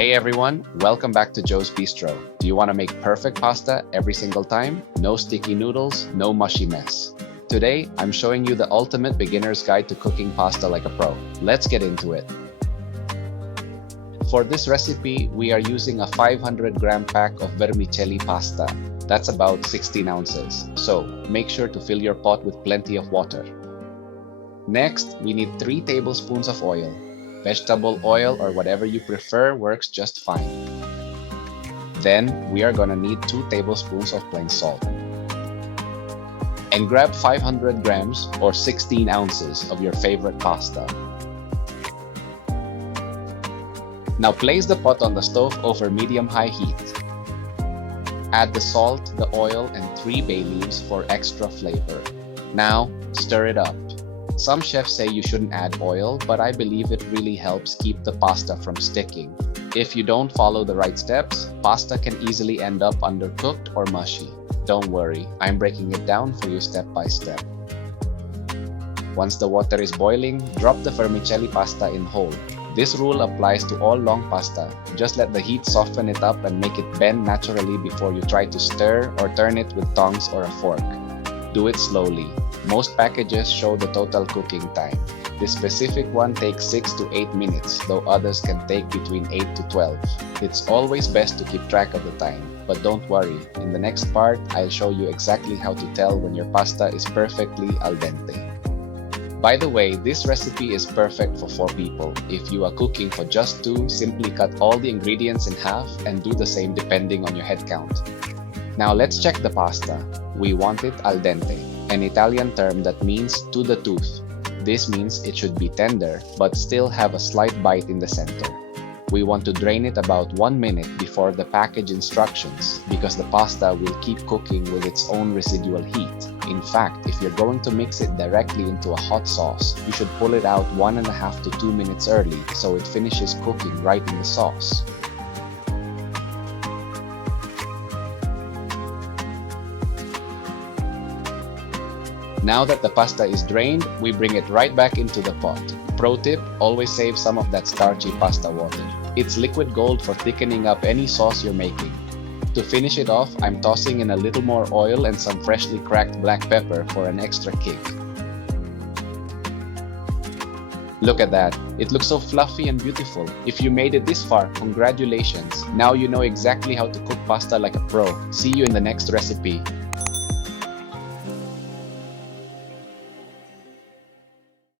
Hey everyone, welcome back to Joe's Bistro. Do you want to make perfect pasta every single time? No sticky noodles, no mushy mess. Today, I'm showing you the ultimate beginner's guide to cooking pasta like a pro. Let's get into it. For this recipe, we are using a 500-gram pack of vermicelli pasta. That's about 16 ounces. So, make sure to fill your pot with plenty of water. Next, we need 3 tablespoons of oil. Vegetable oil or whatever you prefer works just fine. Then, we are gonna need 2 tablespoons of plain salt. And grab 500 grams or 16 ounces of your favorite pasta. Now place the pot on the stove over medium-high heat. Add the salt, the oil, and 3 bay leaves for extra flavor. Now, stir it up. Some chefs say you shouldn't add oil, but I believe it really helps keep the pasta from sticking. If you don't follow the right steps, pasta can easily end up undercooked or mushy. Don't worry, I'm breaking it down for you step by step. Once the water is boiling, drop the vermicelli pasta in whole. This rule applies to all long pasta. Just let the heat soften it up and make it bend naturally before you try to stir or turn it with tongs or a fork. Do it slowly. Most packages show the total cooking time. This specific one takes 6 to 8 minutes, though others can take between 8 to 12. It's always best to keep track of the time, but don't worry. In the next part, I'll show you exactly how to tell when your pasta is perfectly al dente. By the way, this recipe is perfect for 4 people. If you are cooking for just 2, simply cut all the ingredients in half and do the same depending on your head count. Now let's check the pasta. We want it al dente, an Italian term that means to the tooth. This means it should be tender, but still have a slight bite in the center. We want to drain it about 1 minute before the package instructions because the pasta will keep cooking with its own residual heat. In fact, if you're going to mix it directly into a hot sauce, you should pull it out 1.5 to 2 minutes early so it finishes cooking right in the sauce. Now that the pasta is drained, we bring it right back into the pot. Pro tip, always save some of that starchy pasta water. It's liquid gold for thickening up any sauce you're making. To finish it off, I'm tossing in a little more oil and some freshly cracked black pepper for an extra kick. Look at that, it looks so fluffy and beautiful. If you made it this far, congratulations. Now you know exactly how to cook pasta like a pro. See you in the next recipe.